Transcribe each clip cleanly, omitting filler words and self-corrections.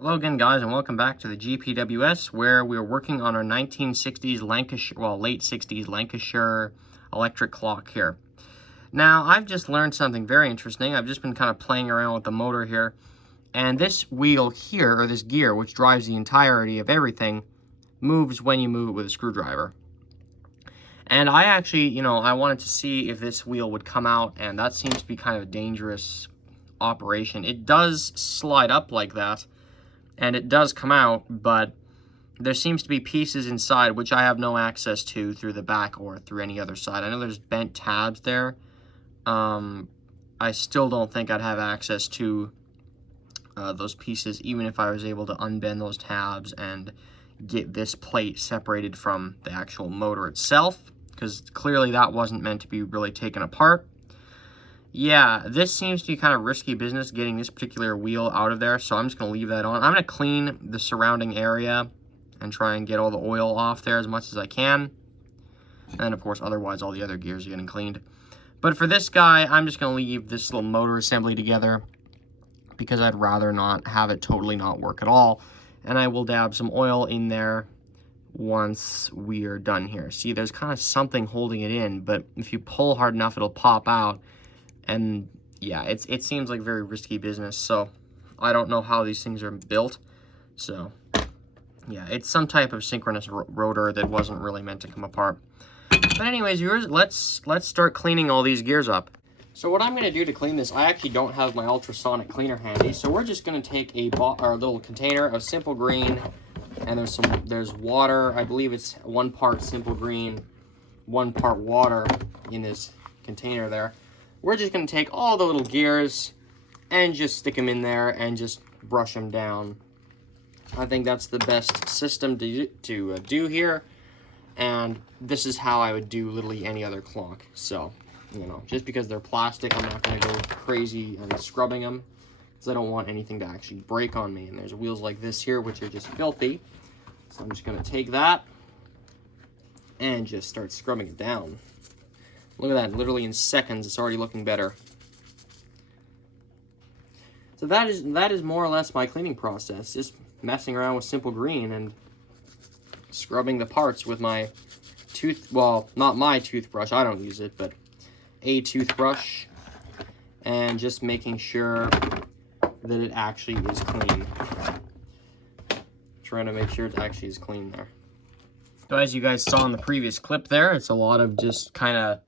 Hello again, guys, and welcome back to the GPWS, where we are working on our 1960s Lancashire, well, late 60s Lancashire electric clock here. Now, I've just learned something very interesting. I've just been kind of playing around with the motor here, and this wheel here, or this gear, which drives the entirety of everything, moves when you move it with a screwdriver. And I actually, I wanted to see if this wheel would come out, and that seems to be kind of a dangerous operation. It does slide up like that, and it does come out, but there seems to be pieces inside which I have no access to through the back or through any other side. I know there's bent tabs there. I still don't think I'd have access to those pieces, even if I was able to unbend those tabs and get this plate separated from the actual motor itself, because clearly that wasn't meant to be really taken apart. Yeah, this seems to be kind of risky business, getting this particular wheel out of there, so I'm just going to leave that on. I'm going to clean the surrounding area and try and get all the oil off there as much as I can. And, of course, otherwise all the other gears are getting cleaned. But for this guy, I'm just going to leave this little motor assembly together because I'd rather not have it totally not work at all. And I will dab some oil in there once we're done here. See, there's kind of something holding it in, but if you pull hard enough, it'll pop out. And yeah, it seems like very risky business, so I don't know how these things are built. So yeah, it's some type of synchronous rotor that wasn't really meant to come apart. But anyways, viewers, let's start cleaning all these gears up. So what I'm going to do to clean this, I actually don't have my ultrasonic cleaner handy, so we're just going to take a little container of Simple Green, and there's water. I believe it's 1 part Simple Green, 1 part water in this container there. We're just going to take all the little gears and just stick them in there and just brush them down. I think that's the best system to do here. And this is how I would do literally any other clock. So, just because they're plastic, I'm not going to go crazy and scrubbing them, because I don't want anything to actually break on me. And there's wheels like this here, which are just filthy. So I'm just going to take that and just start scrubbing it down. Look at that, literally in seconds, it's already looking better. So that is more or less my cleaning process, just messing around with Simple Green and scrubbing the parts with my not my toothbrush, I don't use it, but a toothbrush, and just making sure that it actually is clean. Trying to make sure it actually is clean there. So as you guys saw in the previous clip there, it's a lot of just kind of,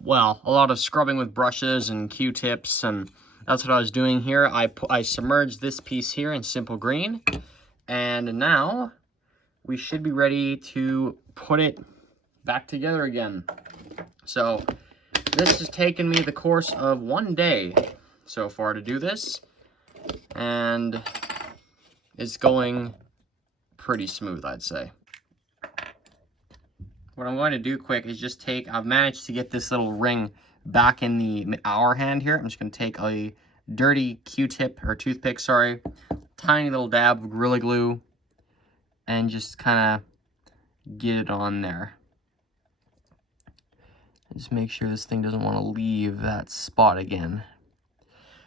well, a lot of scrubbing with brushes and Q-tips, and that's what I was doing here. I submerged this piece here in Simple Green, and now we should be ready to put it back together again. So this has taken me the course of 1 day so far to do this, and it's going pretty smooth, I'd say. What I'm going to do quick is just I've managed to get this little ring back in the hour hand here. I'm just going to take a dirty Q-tip, or toothpick, sorry, tiny little dab of Gorilla Glue, and just kind of get it on there. And just make sure this thing doesn't want to leave that spot again.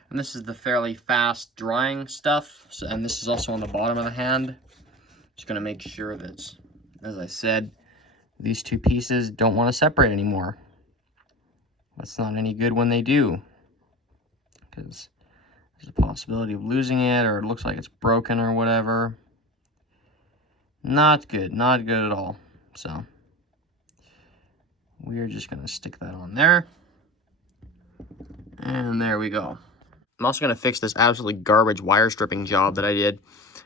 And this is the fairly fast drying stuff, and this is also on the bottom of the hand. Just going to make sure that, as I said, these two pieces don't want to separate anymore. That's not any good when they do, because there's a possibility of losing it, or it looks like it's broken or whatever. Not good, not good at all. So we're just going to stick that on there, and there we go. I'm also going to fix this absolutely garbage wire stripping job that I did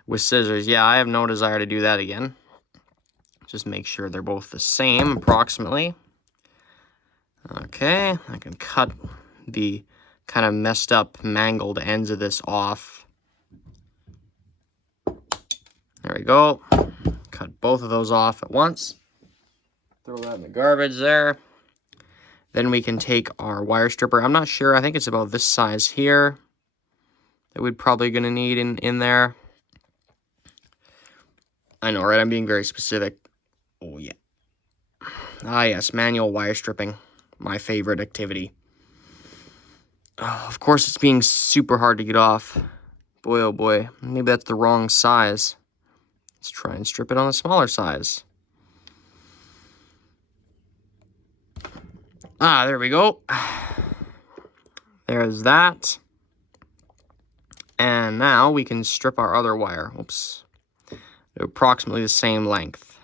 with scissors. Yeah, I have no desire to do that again. Just make sure they're both the same, approximately. Okay, I can cut the kind of messed up, mangled ends of this off. There we go. Cut both of those off at once. Throw that in the garbage there. Then we can take our wire stripper. I'm not sure, I think it's about this size here that we're probably going to need in there. I know, right? I'm being very specific. Oh, yeah. Ah, yes, manual wire stripping. My favorite activity. Oh, of course, it's being super hard to get off Boy, oh boy, maybe that's the wrong size. Let's try and strip it on a smaller size. Ah, there we go. There's that. And now we can strip our other wire. Oops. They're approximately the same length.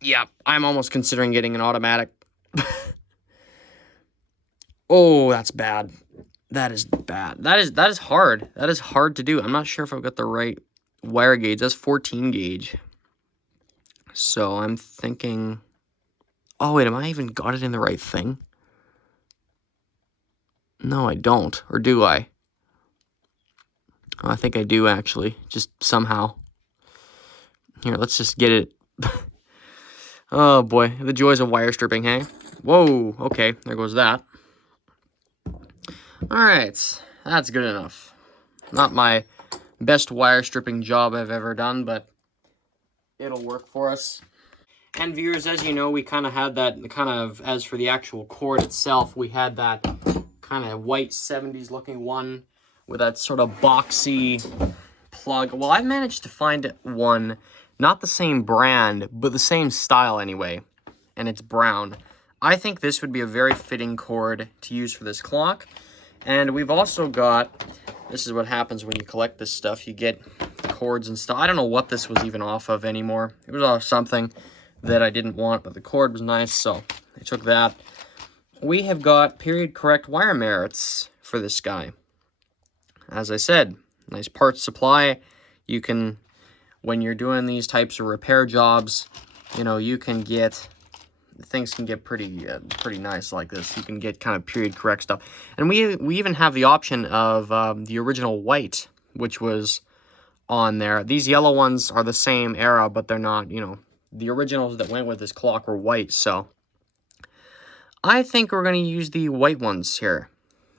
Yeah, I'm almost considering getting an automatic. Oh, that's bad. That is bad. That is hard. That is hard to do. I'm not sure if I've got the right wire gauge. That's 14 gauge. So I'm thinking... Oh, wait, am I even got it in the right thing? No, I don't. Or do I? Oh, I think I do, actually. Just somehow. Here, let's just get it. Oh, boy. The joys of wire stripping, hey? Whoa, okay. There goes that. Alright. That's good enough. Not my best wire stripping job I've ever done, but it'll work for us. And viewers, as you know, we kind of had that as for the actual cord itself, we had that kind of white 70s looking one with that sort of boxy plug. Well, I managed to find one, not the same brand, but the same style anyway, and it's brown. I think this would be a very fitting cord to use for this clock. And we've also got, this is what happens when you collect this stuff, you get cords and stuff. I don't know what this was even off of anymore. It was off something that I didn't want, but the cord was nice, so I took that. We have got period correct wire merits for this guy. As I said, nice parts supply. You can, when you're doing these types of repair jobs, you know, you can get, things can get pretty nice like this. You can get kind of period correct stuff. And we even have the option of the original white, which was on there. These yellow ones are the same era, but they're not, you know, the originals that went with this clock were white, so I think we're going to use the white ones here,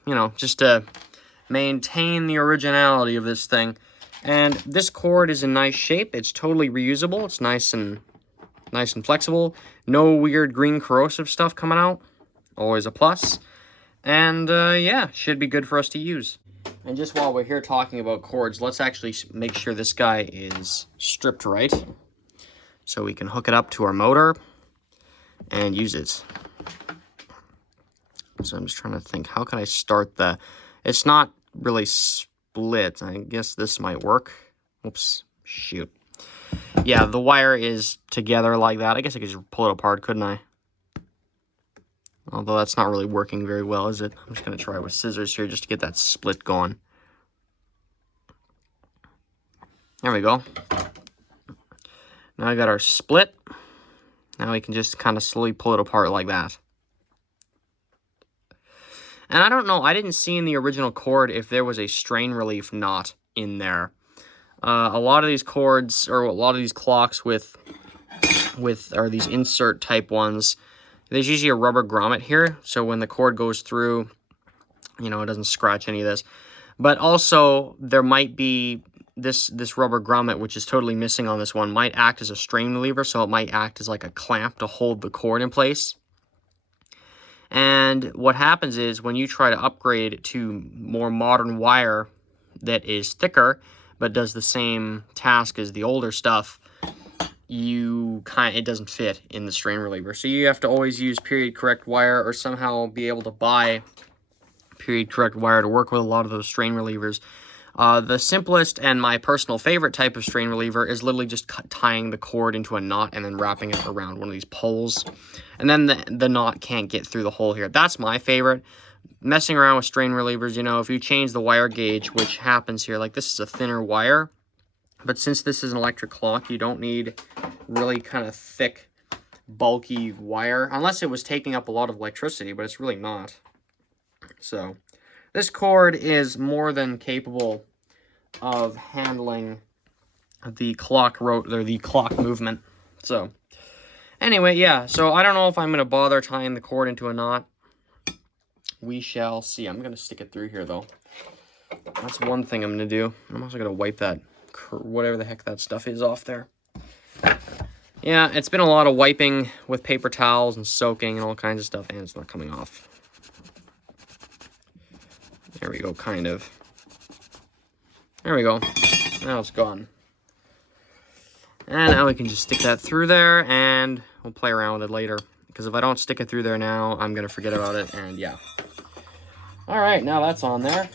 you know, just to maintain the originality of this thing. And this cord is in nice shape. It's totally reusable. It's nice and flexible. No weird green corrosive stuff coming out. Always a plus. And yeah, should be good for us to use. And just while we're here talking about cords, let's actually make sure this guy is stripped right, so we can hook it up to our motor and use it. So I'm just trying to think, how can I start the... It's not really split. I guess this might work. Oops, shoot. Yeah, the wire is together like that. I guess I could just pull it apart, couldn't I? Although that's not really working very well, is it? I'm just going to try with scissors here just to get that split going. There we go. Now I got our split. Now we can just kind of slowly pull it apart like that. And I don't know, I didn't see in the original cord if there was a strain relief knot in there. A lot of these cords, or a lot of these clocks with or these insert type ones, there's usually a rubber grommet here, so when the cord goes through, you know, it doesn't scratch any of this. But also, there might be this rubber grommet, which is totally missing on this one, might act as a strain reliever, so it might act as like a clamp to hold the cord in place. And what happens is when you try to upgrade to more modern wire that is thicker but does the same task as the older stuff, it doesn't fit in the strain reliever. So you have to always use period correct wire, or somehow be able to buy period correct wire to work with a lot of those strain relievers. The simplest and my personal favorite type of strain reliever is literally just tying the cord into a knot and then wrapping it around one of these poles. And then the knot can't get through the hole here. That's my favorite. Messing around with strain relievers, you know, if you change the wire gauge, which happens here, like this is a thinner wire, but since this is an electric clock, you don't need really kind of thick, bulky wire, unless it was taking up a lot of electricity, but it's really not. So this cord is more than capable of handling the clock movement. So anyway, yeah, so I don't know if I'm going to bother tying the cord into a knot. We shall see. I'm going to stick it through here, though. That's one thing I'm going to do. I'm also going to wipe that, whatever the heck that stuff is, off there. Yeah, it's been a lot of wiping with paper towels and soaking and all kinds of stuff, and it's not coming off. There we go, kind of. There we go. Now it's gone. And now we can just stick that through there, and we'll play around with it later. Because if I don't stick it through there now, I'm going to forget about it, and yeah. Alright, now that's on there.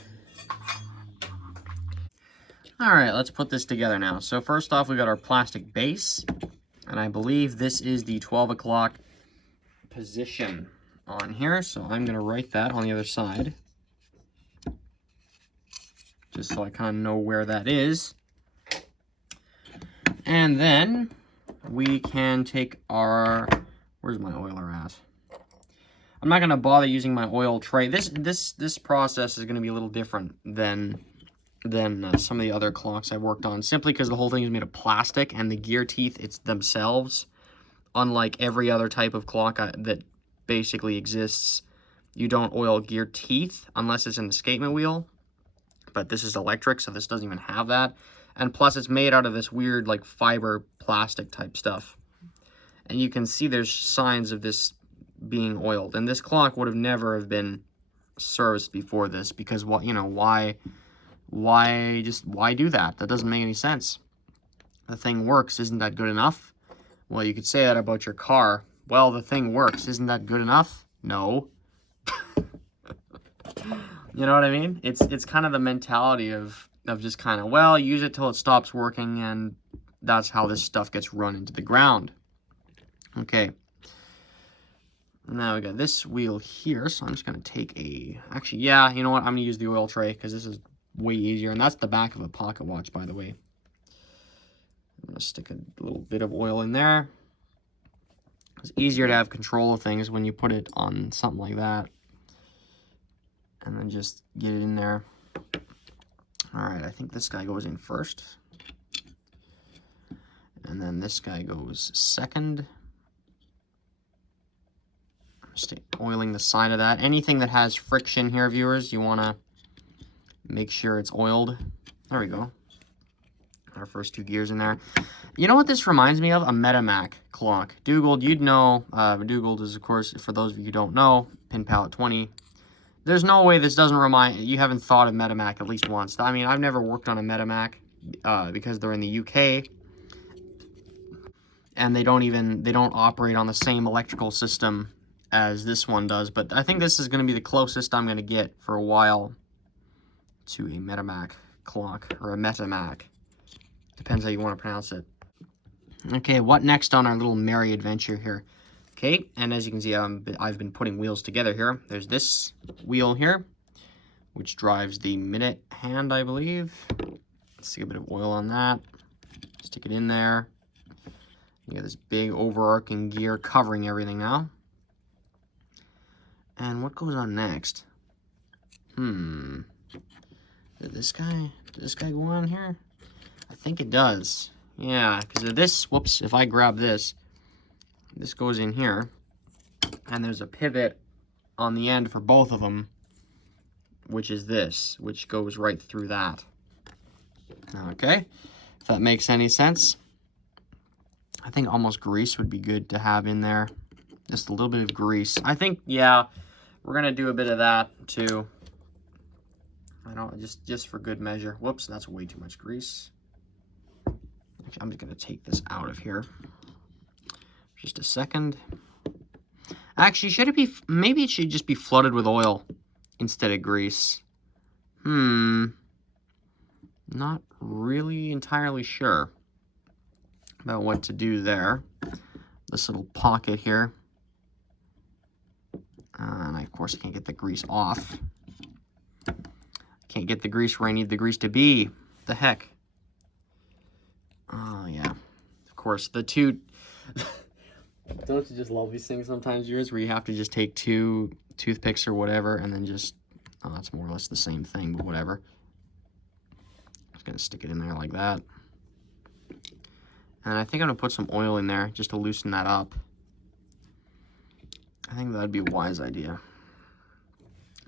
Alright, let's put this together now. So first off, we got our plastic base. And I believe this is the 12 o'clock position on here. So I'm going to write that on the other side. Just so I kind of know where that is. And then we can take our... Where's my oiler at? I'm not going to bother using my oil tray. This process is going to be a little different than some of the other clocks I've worked on, simply because the whole thing is made of plastic and the gear teeth, it's themselves, unlike every other type of clock that basically exists, you don't oil gear teeth unless it's an escapement wheel. But this is electric, so this doesn't even have that. And plus, it's made out of this weird, like, fiber plastic type stuff. And you can see there's signs of this being oiled. And this clock would have never have been serviced before this, because, you know, why do that? That doesn't make any sense. The thing works. Isn't that good enough? Well, you could say that about your car. Well, the thing works. Isn't that good enough? No. You know what I mean? It's kind of the mentality of just kind of, well, use it till it stops working, and that's how this stuff gets run into the ground. Okay. Now we got this wheel here, so I'm just going to take actually, yeah, you know what? I'm going to use the oil tray because this is way easier, and that's the back of a pocket watch, by the way. I'm going to stick a little bit of oil in there. It's easier to have control of things when you put it on something like that. And then just get it in there. Alright, I think this guy goes in first. And then this guy goes second. Just oiling the side of that. Anything that has friction here, viewers, you want to make sure it's oiled. There we go. Our first two gears in there. You know what this reminds me of? A Metamac clock. Dugald, you'd know. Dugald is, of course, for those of you who don't know, Pin Palette 20. There's no way this doesn't remind you. Haven't thought of Metamac at least once. I mean, I've never worked on a Metamac because they're in the UK, and they don't operate on the same electrical system as this one does. But I think this is going to be the closest I'm going to get for a while to a Metamac clock, or a Metamac. Depends how you want to pronounce it. Okay, what next on our little merry adventure here? Okay, and as you can see, I've been putting wheels together here. There's this wheel here, which drives the minute hand, I believe. Let's stick a bit of oil on that. Stick it in there. You got this big overarching gear covering everything now. And what goes on next? Did this guy go on here? I think it does. Yeah, because of this, whoops, if I grab this, this goes in here, and there's a pivot on the end for both of them, which is this, which goes right through that. Okay, if that makes any sense. I think almost grease would be good to have in there. Just a little bit of grease. I think, yeah, we're going to do a bit of that, too. I don't, just for good measure. Whoops, that's way too much grease. Actually, I'm just going to take this out of here. Just a second. Actually, should it be... Maybe it should just be flooded with oil instead of grease. Not really entirely sure about what to do there. This little pocket here. And of course, I can't get the grease off. Can't get the grease where I need the grease to be. What the heck? Oh, yeah. Of course, the two... Don't you just love these things sometimes, yours, where you have to just take two toothpicks or whatever, and then just... Oh, that's more or less the same thing, but whatever. Just gonna stick it in there like that. And I think I'm gonna put some oil in there just to loosen that up. I think that'd be a wise idea.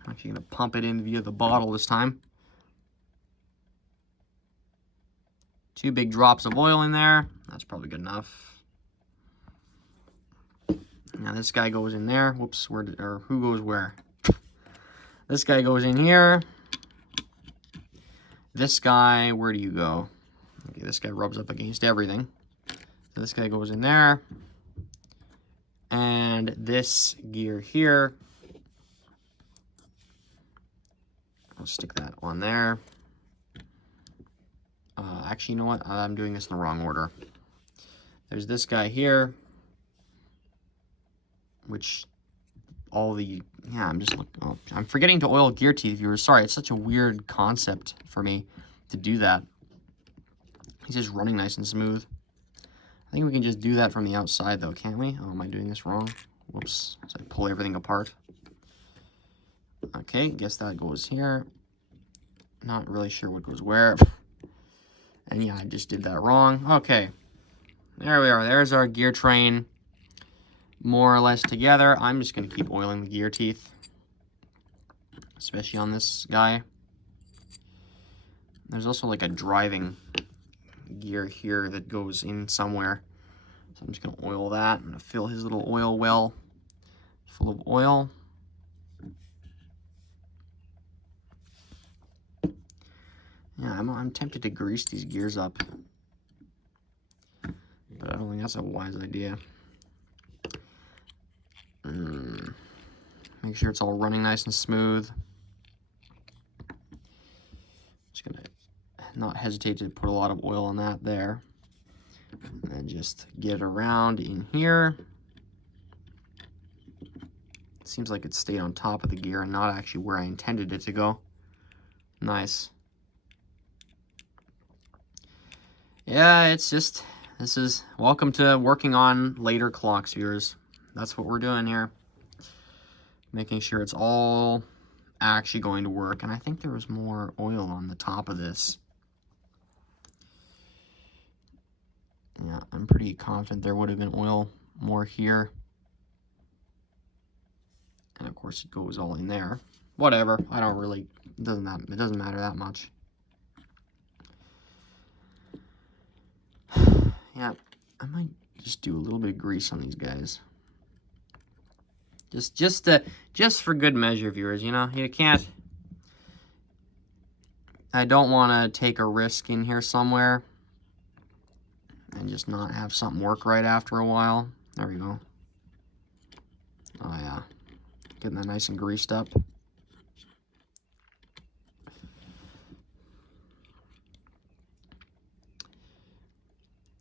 I'm actually gonna pump it in via the bottle this time. 2 big drops of oil in there. That's probably good enough. Now this guy goes in there. Whoops, who goes where? This guy goes in here. This guy, where do you go? Okay, this guy rubs up against everything. So this guy goes in there. And this gear here, I'll stick that on there. Actually, you know what? I'm doing this in the wrong order. There's this guy here, which all the, yeah, I'm just looking, oh, I'm forgetting to oil gear teeth, viewers. Sorry, it's such a weird concept for me to do that. He's just running nice and smooth. I think we can just do that from the outside, though, can't we? Oh, am I doing this wrong? Whoops. So I pull everything apart. Okay, guess that goes here. Not really sure what goes where. And yeah, I just did that wrong. Okay. There we are. There's our gear train. More or less together. I'm just going to keep oiling the gear teeth. Especially on this guy. There's also like a driving gear here that goes in somewhere. So I'm just going to oil that. I'm going to fill his little oil well full of oil. Yeah, I'm tempted to grease these gears up. But I don't think that's a wise idea. Make sure it's all running nice and smooth. Just going to not hesitate to put a lot of oil on that there. And then just get it around in here. Seems like it stayed on top of the gear and not actually where I intended it to go. Nice. Yeah, it's just, this is, welcome to working on later clocks, viewers. That's what we're doing here. Making sure it's all actually going to work. And I think there was more oil on the top of this. Yeah, I'm pretty confident there would have been oil more here. And of course it goes all in there. Whatever, I don't really, it doesn't matter that much. Yeah, I might just do a little bit of grease on these guys. Just for good measure, viewers, you know, you can't, I don't want to take a risk in here somewhere and just not have something work right after a while. There we go. Oh yeah, getting that nice and greased up.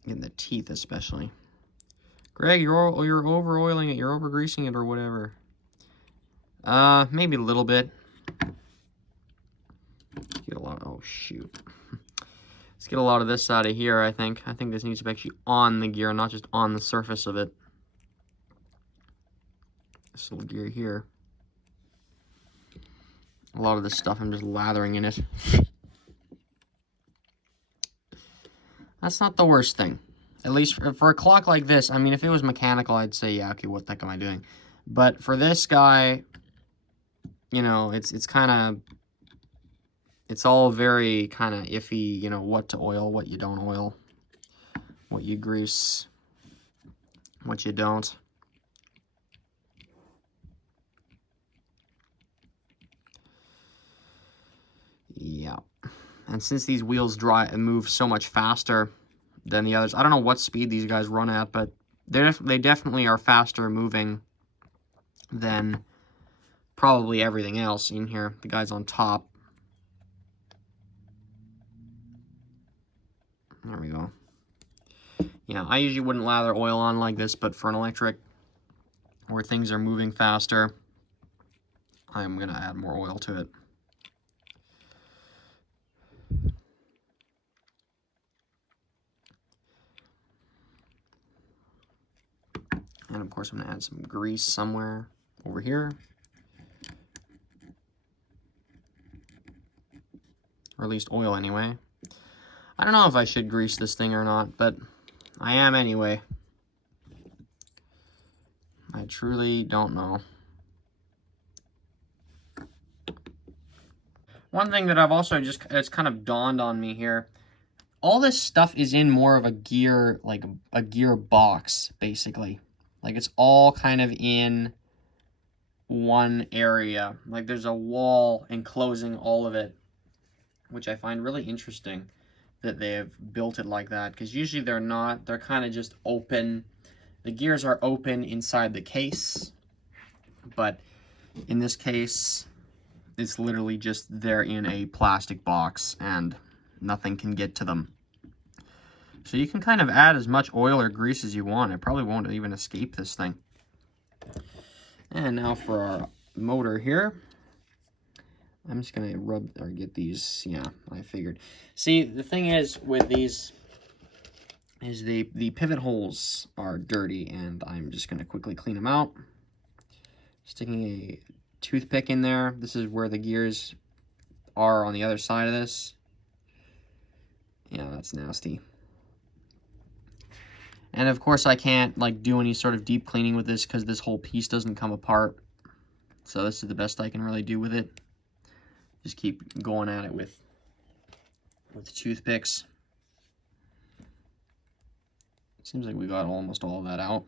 Getting the teeth especially. Greg, you're over oiling it, you're over greasing it or whatever. Maybe a little bit. Get a lot, oh shoot. Let's get a lot of this out of here, I think. I think this needs to be actually on the gear, not just on the surface of it. This little gear here. A lot of this stuff I'm just lathering in it. That's not the worst thing. At least for a clock like this, I mean, if it was mechanical, I'd say, yeah, okay, what the heck am I doing? But for this guy, you know, it's kind of, it's all very kind of iffy, you know, what to oil, what you don't oil, what you grease, what you don't. Yeah. And since these wheels move so much faster than the others, I don't know what speed these guys run at, but they definitely are faster moving than probably everything else in here. The guys on top. There we go. Yeah, I usually wouldn't lather oil on like this, but for an electric where things are moving faster, I'm going to add more oil to it. And of course, I'm going to add some grease somewhere over here. Or at least oil anyway. I don't know if I should grease this thing or not, but I am anyway. I truly don't know. One thing that I've also it's kind of dawned on me here. All this stuff is in more of a gear, like a gear box, basically. Like it's all kind of in one area. Like there's a wall enclosing all of it. which I find really interesting that they have built it like that, because usually they're not. They're kind of just open. The gears are open inside the case, but in this case, it's literally just they're in a plastic box and nothing can get to them. So you can kind of add as much oil or grease as you want. It probably won't even escape this thing. And now for our motor here. I'm just gonna rub or get these. Yeah, I figured. See, the thing is with these is the pivot holes are dirty, and I'm just gonna quickly clean them out. Sticking a toothpick in there. This is where the gears are on the other side of this. Yeah, that's nasty. And of course I can't like do any sort of deep cleaning with this because this whole piece doesn't come apart. So this is the best I can really do with it. Just keep going at it with toothpicks. Seems like we got almost all of that out.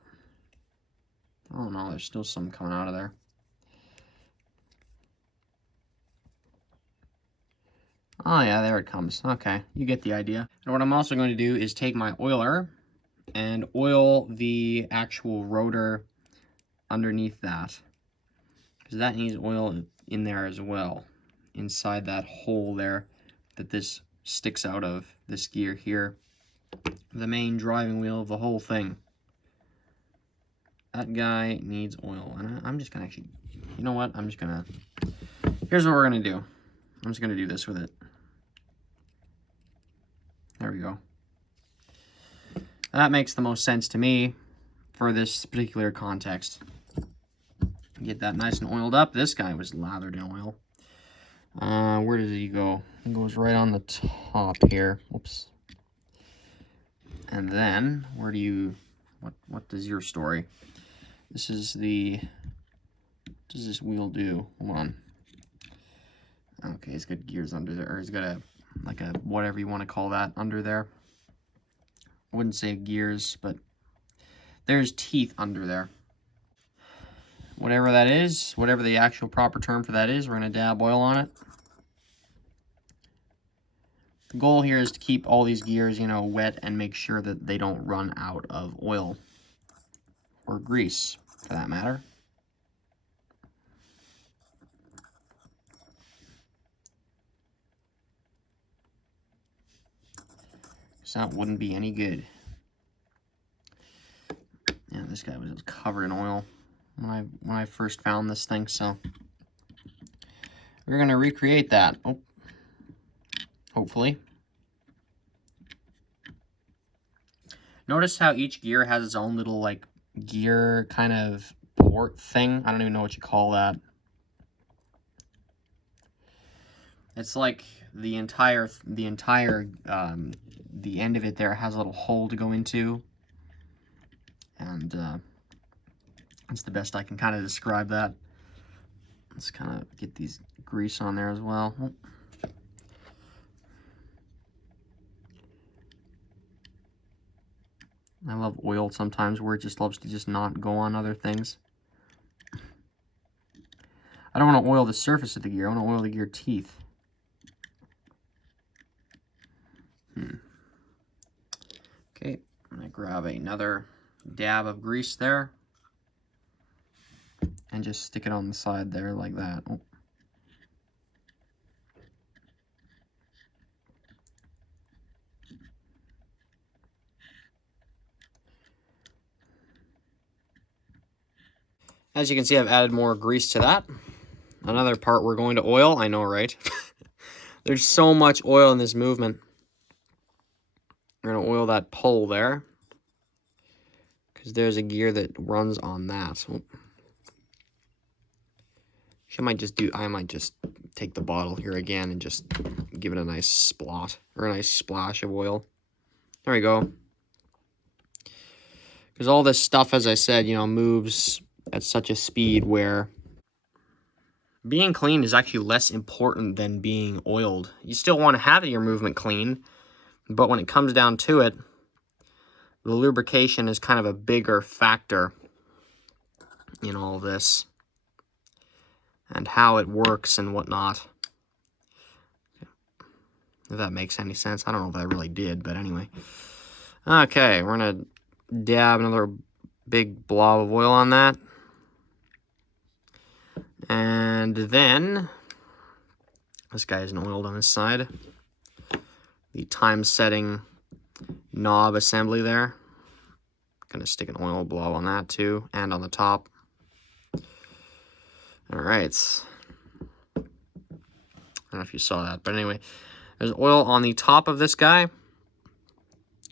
Oh no, there's still some coming out of there. Oh yeah, there it comes. Okay, you get the idea. And what I'm also going to do is take my oiler and oil the actual rotor underneath that, because that needs oil in there as well, inside that hole there that this sticks out of, this gear here, the main driving wheel of the whole thing. That guy needs oil, and I'm just gonna actually, you know what, here's what we're gonna do. I'm just gonna do this with it. There we go. That makes the most sense to me for this particular context. Get that nice and oiled up. This guy was lathered in oil. Where does he go? It goes right on the top here. Whoops. And then, where do you, what does your story? This is the, what does this wheel do? Hold on. Okay, he's got gears under there, or he's got like a, whatever you want to call that, under there. I wouldn't say gears, but there's teeth under there. Whatever that is, whatever the actual proper term for that is, we're going to dab oil on it. The goal here is to keep all these gears, you know, wet and make sure that they don't run out of oil or grease, for that matter. So that wouldn't be any good. Yeah, this guy was covered in oil when I first found this thing, so we're gonna recreate that. Oh, hopefully. Notice how each gear has its own little like gear kind of port thing. I don't even know what you call that. It's like the end of it there has a little hole to go into, and that's the best I can kind of describe that. Let's kind of get these grease on there as well. I love oil sometimes where it just loves to just not go on other things. I don't want to oil the surface of the gear, I want to oil the gear teeth. Okay, I'm going to grab another dab of grease there and just stick it on the side there like that. Oh. As you can see, I've added more grease to that. Another part we're going to oil, I know, right? There's so much oil in this movement. We're going to oil that pole there, because there's a gear that runs on that. Oh. I might just take the bottle here again and just give it a nice splot, or a nice splash of oil. There we go. Because all this stuff, as I said, you know, moves at such a speed where being clean is actually less important than being oiled. You still want to have your movement clean, but when it comes down to it, the lubrication is kind of a bigger factor in all this, and how it works and whatnot. If that makes any sense. I don't know if that really did, but anyway. Okay, we're going to dab another big blob of oil on that. And then, this guy isn't oiled on this side. The time setting knob assembly there. Gonna stick an oil blob on that too, and on the top. Alright. I don't know if you saw that, but anyway. There's oil on the top of this guy.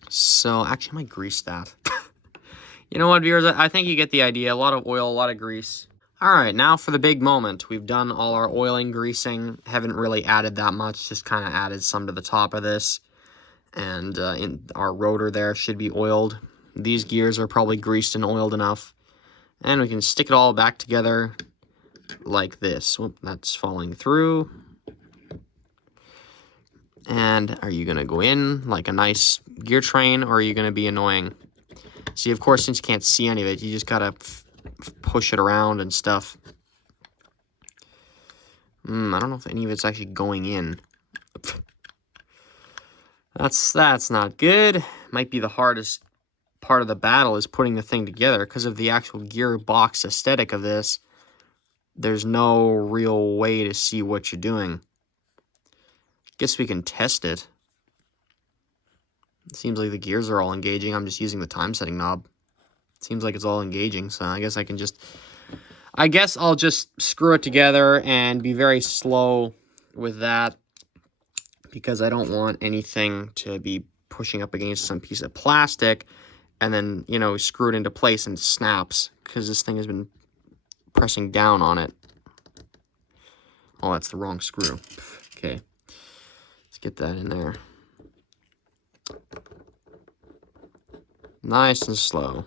So, actually, I might grease that. You know what, viewers? I think you get the idea. A lot of oil, a lot of grease. Alright, now for the big moment. We've done all our oiling, greasing. Haven't really added that much. Just kind of added some to the top of this. And in our rotor there should be oiled. These gears are probably greased and oiled enough. And we can stick it all back together like this. Whoop, that's falling through. And are you going to go in like a nice gear train, or are you going to be annoying? See, of course, since you can't see any of it, you just got to push it around and stuff. I don't know if any of it's actually going in. That's not good. Might be the hardest part of the battle is putting the thing together because of the actual gearbox aesthetic of this. There's no real way to see what you're doing. Guess we can test it. It seems like the gears are all engaging. I'm just using the time setting knob. It seems like it's all engaging, so I guess I'll just screw it together and be very slow with that because I don't want anything to be pushing up against some piece of plastic and then, you know, screw it into place and it snaps because this thing has been pressing down on it. Oh, that's the wrong screw. Okay. Let's get that in there. Nice and slow.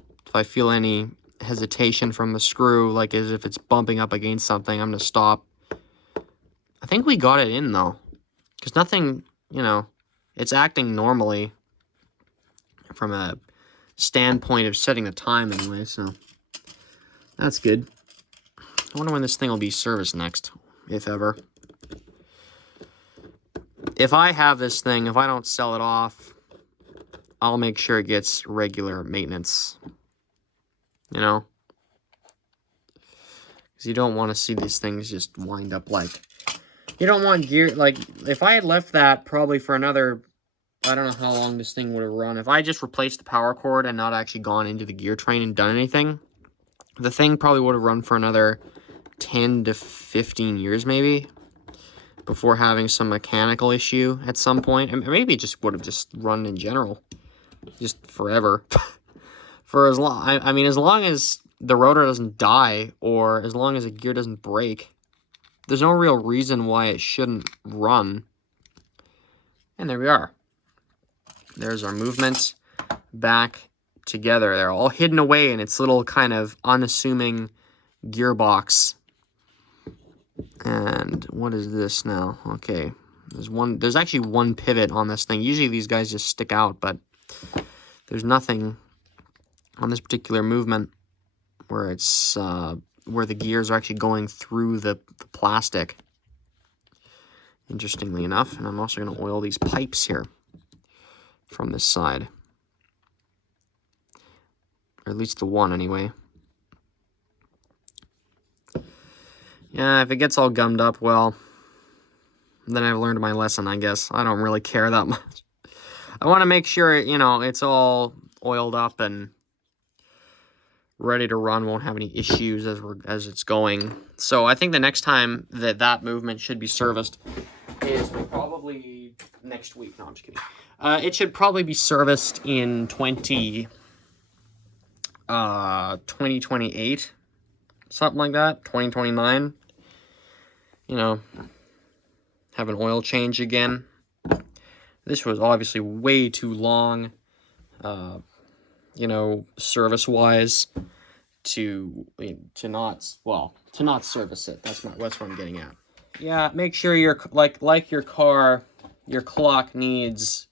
If I feel any hesitation from the screw, like as if it's bumping up against something, I'm going to stop. I think we got it in, though. Because nothing, you know, it's acting normally from a standpoint of setting the time anyway, so that's good. I wonder when this thing will be serviced next, if ever. If I have this thing, if I don't sell it off, I'll make sure it gets regular maintenance. You know? Because you don't want to see these things just wind up like... You don't want gear... Like, if I had left that probably for another... I don't know how long this thing would have run. If I just replaced the power cord and not actually gone into the gear train and done anything, the thing probably would have run for another 10 to 15 years maybe before having some mechanical issue at some point. And maybe it just would have just run in general. Just forever. For as long... I mean, as long as the rotor doesn't die or as long as the gear doesn't break, there's no real reason why it shouldn't run. And there we are. There's our movement back together. They're all hidden away in its little kind of unassuming gearbox. And what is this now? Okay. There's actually one pivot on this thing. Usually these guys just stick out, but there's nothing on this particular movement where it's where the gears are actually going through the plastic. Interestingly enough, and I'm also going to oil these pipes here from this side. Or at least the one, anyway. Yeah, if it gets all gummed up, well, then I've learned my lesson, I guess. I don't really care that much. I want to make sure, you know, it's all oiled up and ready to run, won't have any issues as it's going. So I think the next time that movement should be serviced is probably next week. No, I'm just kidding. It should probably be serviced in 2028, something like that, 2029. You know, have an oil change again. This was obviously way too long, you know, service-wise, to not service it. That's what I'm getting at. Yeah, make sure your like your car, your clock needs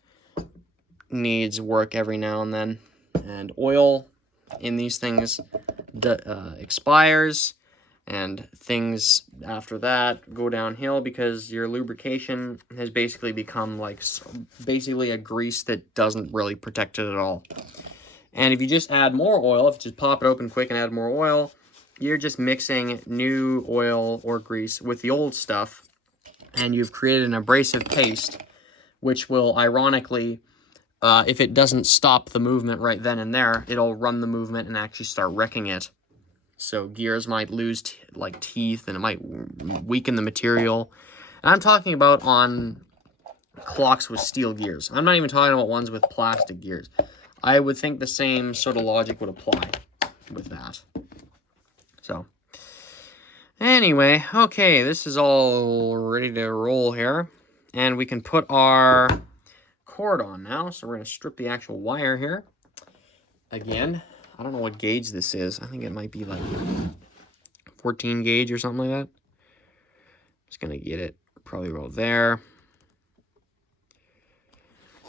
work every now and then, and oil in these things expires, And things after that go downhill because your lubrication has basically become like basically a grease that doesn't really protect it at all. And if you just add more oil, if you just pop it open quick and add more oil, you're just mixing new oil or grease with the old stuff, and you've created an abrasive paste, which will ironically, if it doesn't stop the movement right then and there, it'll run the movement and actually start wrecking it. So gears might lose like teeth, and it might weaken the material. And I'm talking about on clocks with steel gears. I'm not even talking about ones with plastic gears. I would think the same sort of logic would apply with that. So anyway, okay, this is all ready to roll here. And we can put our cord on now. So we're going to strip the actual wire here. Again, I don't know what gauge this is. I think it might be like 14 gauge or something like that. Just going to get it probably about there.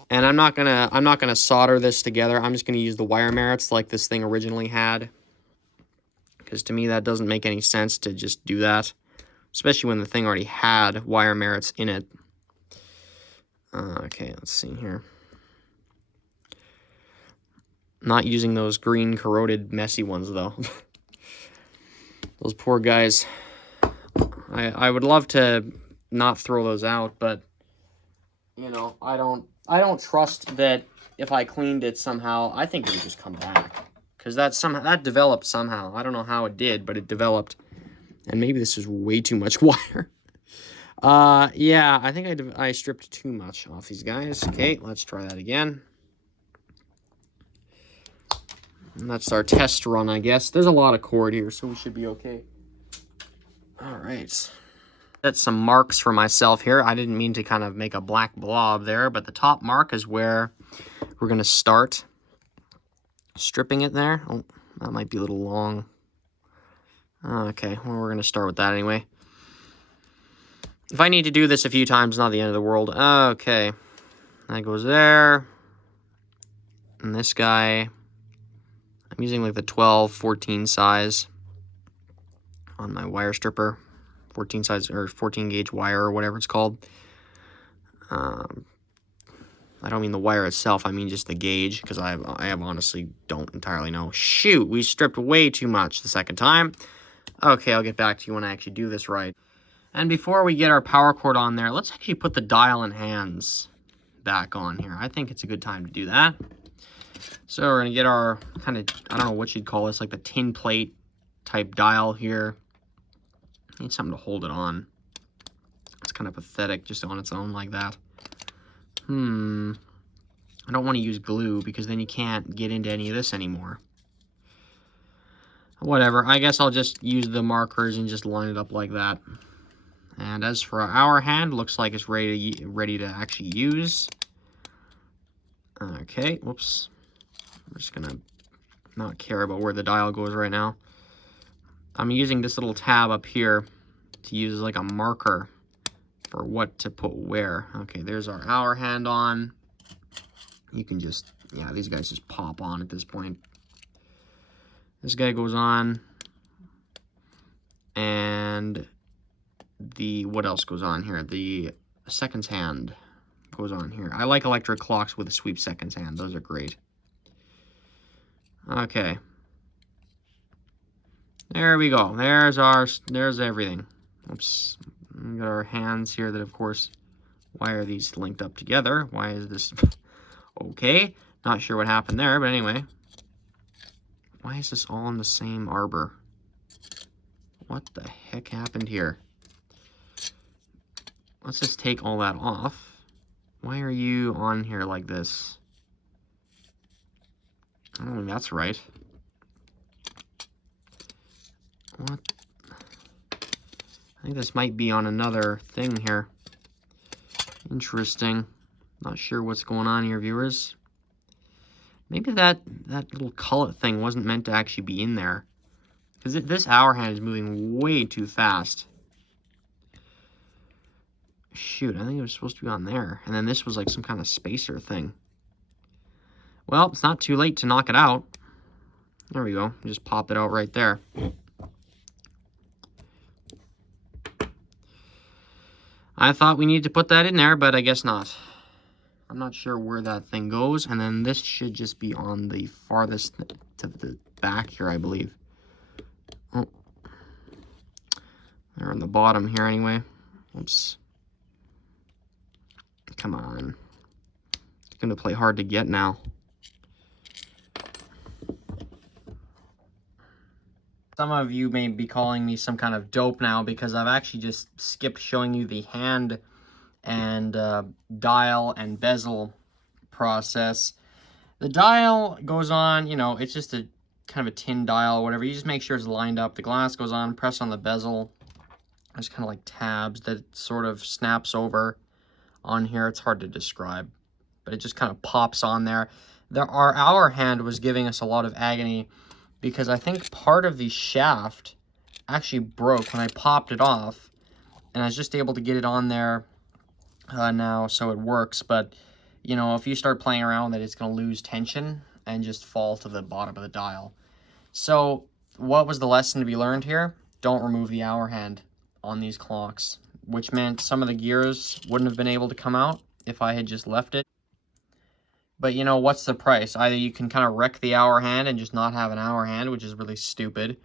And I'm not gonna solder this together. I'm just gonna use the wire merits like this thing originally had. Because to me that doesn't make any sense to just do that. Especially when the thing already had wire merits in it. Okay, let's see here. Not using those green corroded messy ones though. Those poor guys. I would love to not throw those out, but you know, I don't trust that if I cleaned it somehow, I think it would just come back. Because that developed somehow. I don't know how it did, but it developed. And maybe this is way too much wire. Yeah, I think I stripped too much off these guys. Okay, let's try that again. And that's our test run, I guess. There's a lot of cord here, so we should be okay. All right. Set some marks for myself here. I didn't mean to kind of make a black blob there, but the top mark is where we're going to start stripping it there. Oh, that might be a little long. Okay, well, we're going to start with that anyway. If I need to do this a few times, not the end of the world. Okay, that goes there. And this guy, I'm using like the 12, 14 size on my wire stripper. 14 size or 14 gauge wire or whatever it's called. I don't mean the wire itself, I mean just the gauge, because I honestly don't entirely know. Shoot, we stripped way too much the second time. Okay, I'll get back to you when I actually do this right. And before we get our power cord on there, let's actually put the dial and hands back on here. I think it's a good time to do that. So we're going to get our kind of, I don't know what you'd call this, like the tin plate type dial here. Need something to hold it on. It's kind of pathetic just on its own like that. I don't want to use glue because then you can't get into any of this anymore. Whatever, I guess I'll just use the markers and just line it up like that. And as for our hour hand, looks like it's ready to actually use. Okay, whoops. I'm just gonna not care about where the dial goes right now. I'm using this little tab up here to use like a marker for what to put where. Okay, there's our hour hand on. You can just, yeah, these guys just pop on at this point. This guy goes on. And the, what else goes on here? The seconds hand goes on here. I like electric clocks with a sweep seconds hand. Those are great. Okay. There we go. There's everything. Oops. We got our hands here that, of course, why are these linked up together? Why is this? Okay. Not sure what happened there, but anyway. Why is this all in the same arbor? What the heck happened here? Let's just take all that off. Why are you on here like this? I don't think that's right. What? I think this might be on another thing here. Interesting. Not sure what's going on here, viewers. Maybe that little cullet thing wasn't meant to actually be in there. Because this hour hand is moving way too fast. Shoot, I think it was supposed to be on there. And then this was like some kind of spacer thing. Well, it's not too late to knock it out. There we go. Just pop it out right there. I thought we needed to put that in there, but I guess not. I'm not sure where that thing goes, and then this should just be on the farthest to the back here, I believe. Oh, they're on the bottom here anyway. Oops. Come on. It's gonna play hard to get now. Some of you may be calling me some kind of dope now because I've actually just skipped showing you the hand and dial and bezel process. The dial goes on, you know, it's just a kind of a tin dial or whatever. You just make sure it's lined up. The glass goes on, press on the bezel. There's kind of like tabs that sort of snaps over on here. It's hard to describe, but it just kind of pops on there. Our hour hand was giving us a lot of agony because I think part of the shaft actually broke when I popped it off, and I was just able to get it on there now, so it works. But you know, if you start playing around with it, it's going to lose tension and just fall to the bottom of the dial. So what was the lesson to be learned here? Don't remove the hour hand on these clocks, which meant some of the gears wouldn't have been able to come out if I had just left it. But you know, what's the price? Either you can kind of wreck the hour hand and just not have an hour hand, which is really stupid,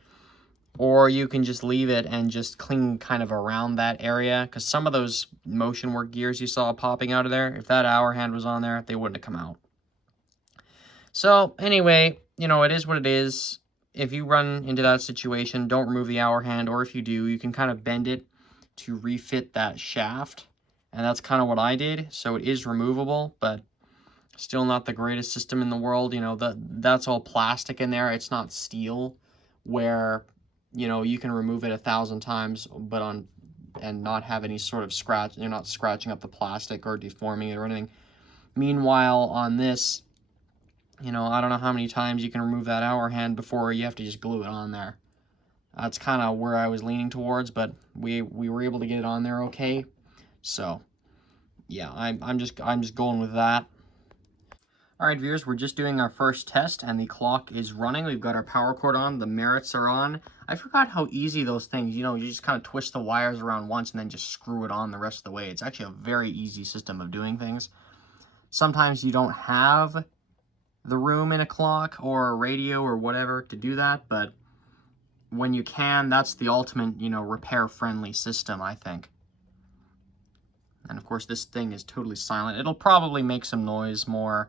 or you can just leave it and just clean kind of around that area, because some of those motion work gears you saw popping out of there, if that hour hand was on there, they wouldn't have come out. So anyway, you know, it is what it is. If you run into that situation, don't remove the hour hand, or if you do, you can kind of bend it to refit that shaft, and that's kind of what I did. So it is removable, but still not the greatest system in the world. You know, that's all plastic in there. It's not steel, where, you know, you can remove it 1,000 times, but and not have any sort of scratch. You're not scratching up the plastic or deforming it or anything. Meanwhile, on this, you know, I don't know how many times you can remove that hour hand before you have to just glue it on there. That's kind of where I was leaning towards, but we were able to get it on there okay. So yeah, I'm just going with that. Alright viewers, we're just doing our first test and the clock is running. We've got our power cord on, the merits are on. I forgot how easy those things, you know, you just kind of twist the wires around once and then just screw it on the rest of the way. It's actually a very easy system of doing things. Sometimes you don't have the room in a clock or a radio or whatever to do that, but when you can, that's the ultimate, you know, repair-friendly system, I think. And of course, this thing is totally silent. It'll probably make some noise more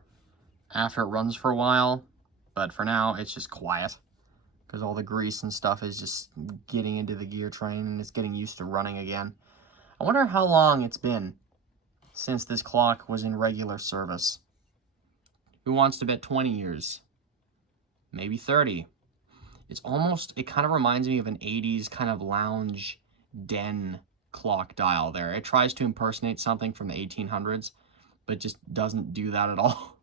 after it runs for a while, but for now it's just quiet because all the grease and stuff is just getting into the gear train and it's getting used to running again. I wonder how long it's been since this clock was in regular service. Who wants to bet 20 years? Maybe 30. It kind of reminds me of an 80s kind of lounge den clock dial there. It tries to impersonate something from the 1800s, but just doesn't do that at all.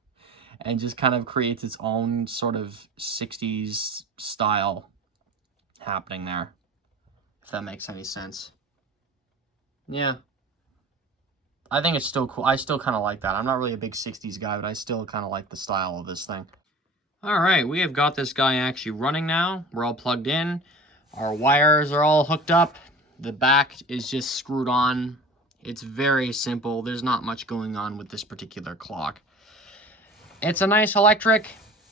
And just kind of creates its own sort of 60s style happening there, if that makes any sense. Yeah. I think it's still cool. I still kind of like that. I'm not really a big 60s guy, but I still kind of like the style of this thing. Alright, we have got this guy actually running now. We're all plugged in. Our wires are all hooked up. The back is just screwed on. It's very simple. There's not much going on with this particular clock. It's a nice electric,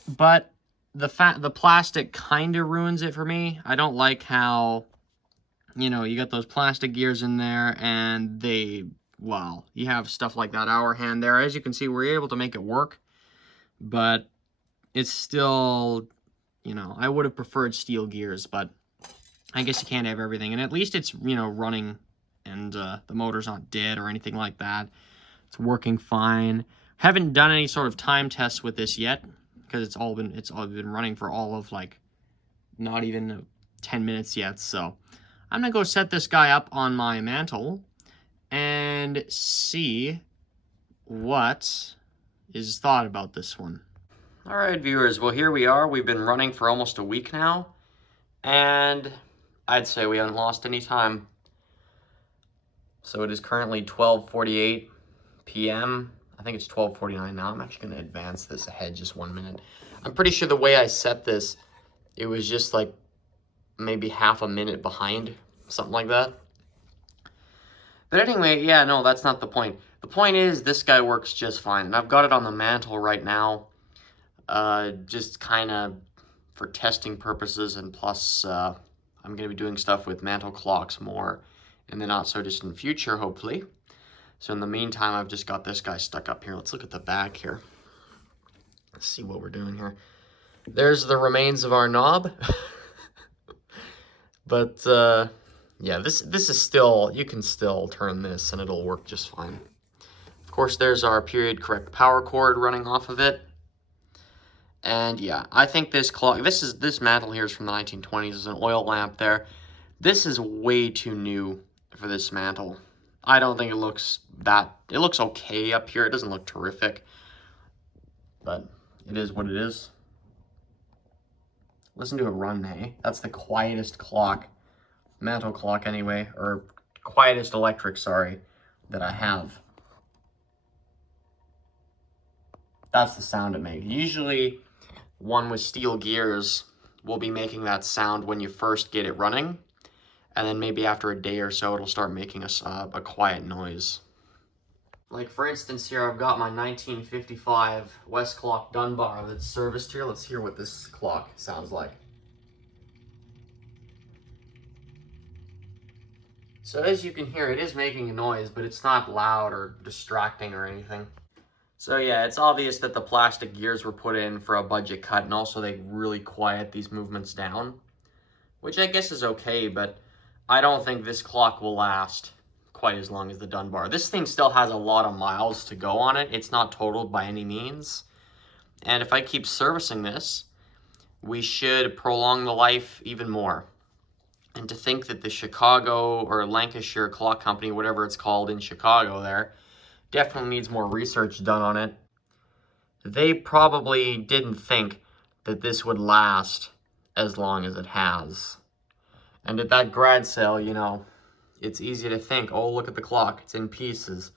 but the plastic kind of ruins it for me. I don't like how, you know, you got those plastic gears in there and they, well, you have stuff like that hour hand there. As you can see, we're able to make it work, but it's still, you know, I would have preferred steel gears, but I guess you can't have everything. And at least it's, you know, running and the motor's not dead or anything like that. It's working fine. Haven't done any sort of time tests with this yet because it's all been running for all of like not even 10 minutes yet. So I'm gonna go set this guy up on my mantle and see what is thought about this one. All right, viewers. Well, here we are. We've been running for almost a week now, and I'd say we haven't lost any time. So it is currently 12:48 p.m. I think it's 12:49 now. I'm actually going to advance this ahead just 1 minute. I'm pretty sure the way I set this, it was just like maybe half a minute behind, something like that. But anyway, yeah, no, that's not the point. The point is this guy works just fine. And I've got it on the mantle right now. Just kind of for testing purposes, and plus I'm going to be doing stuff with mantle clocks more in the not so distant future, hopefully. So in the meantime, I've just got this guy stuck up here. Let's look at the back here. Let's see what we're doing here. There's the remains of our knob. But yeah, this is still, you can still turn this and it'll work just fine. Of course, there's our period correct power cord running off of it. And yeah, I think this clock, this mantle here is from the 1920s. There's an oil lamp there. This is way too new for this mantle. I don't think it looks it looks okay up here. It doesn't look terrific, but it is what it is. Listen to it run, hey? That's the quietest clock, mantle clock anyway, or quietest electric, sorry, that I have. That's the sound it makes. Usually, one with steel gears will be making that sound when you first get it running, and then maybe after a day or so, it'll start making a quiet noise. Like for instance here, I've got my 1955 Westclox Dunbar that's serviced here. Let's hear what this clock sounds like. So as you can hear, it is making a noise, but it's not loud or distracting or anything. So yeah, it's obvious that the plastic gears were put in for a budget cut, and also they really quiet these movements down, which I guess is okay, but I don't think this clock will last quite as long as the Dunbar. This thing still has a lot of miles to go on it. It's not totaled by any means. And if I keep servicing this, we should prolong the life even more. And to think that the Chicago or Lancashire Clock Company, whatever it's called in Chicago there, definitely needs more research done on it. They probably didn't think that this would last as long as it has. And at that grad sale, you know, it's easy to think, oh, look at the clock, it's in pieces.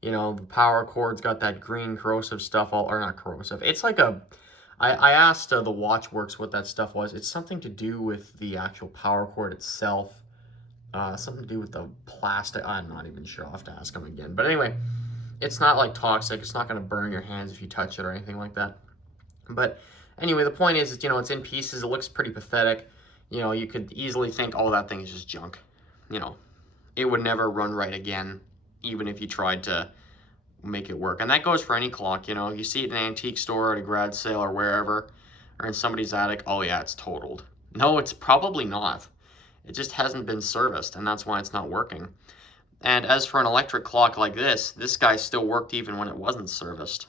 You know, the power cord's got that green corrosive stuff, or not corrosive. It's like I asked the Watchworks what that stuff was. It's something to do with the actual power cord itself. Something to do with the plastic. I'm not even sure. I'll have to ask them again. But anyway, it's not like toxic. It's not going to burn your hands if you touch it or anything like that. But anyway, the point is, you know, it's in pieces. It looks pretty pathetic. You know, you could easily think, oh, that thing is just junk. You know, it would never run right again, even if you tried to make it work. And that goes for any clock, you know. You see it in an antique store, at a grad sale, or wherever, or in somebody's attic, oh yeah, it's totaled. No, it's probably not. It just hasn't been serviced, and that's why it's not working. And as for an electric clock like this guy still worked even when it wasn't serviced.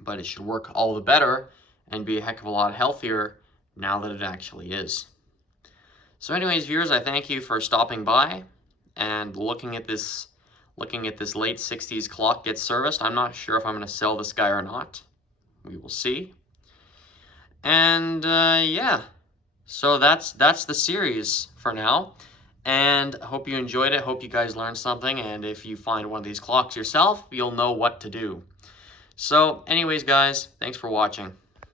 But it should work all the better and be a heck of a lot healthier now that it actually is. So anyways, viewers, I thank you for stopping by and looking at this late 60s clock get serviced. I'm not sure if I'm going to sell this guy or not. We will see. And yeah, so that's the series for now. And I hope you enjoyed it. Hope you guys learned something. And if you find one of these clocks yourself, you'll know what to do. So anyways, guys, thanks for watching.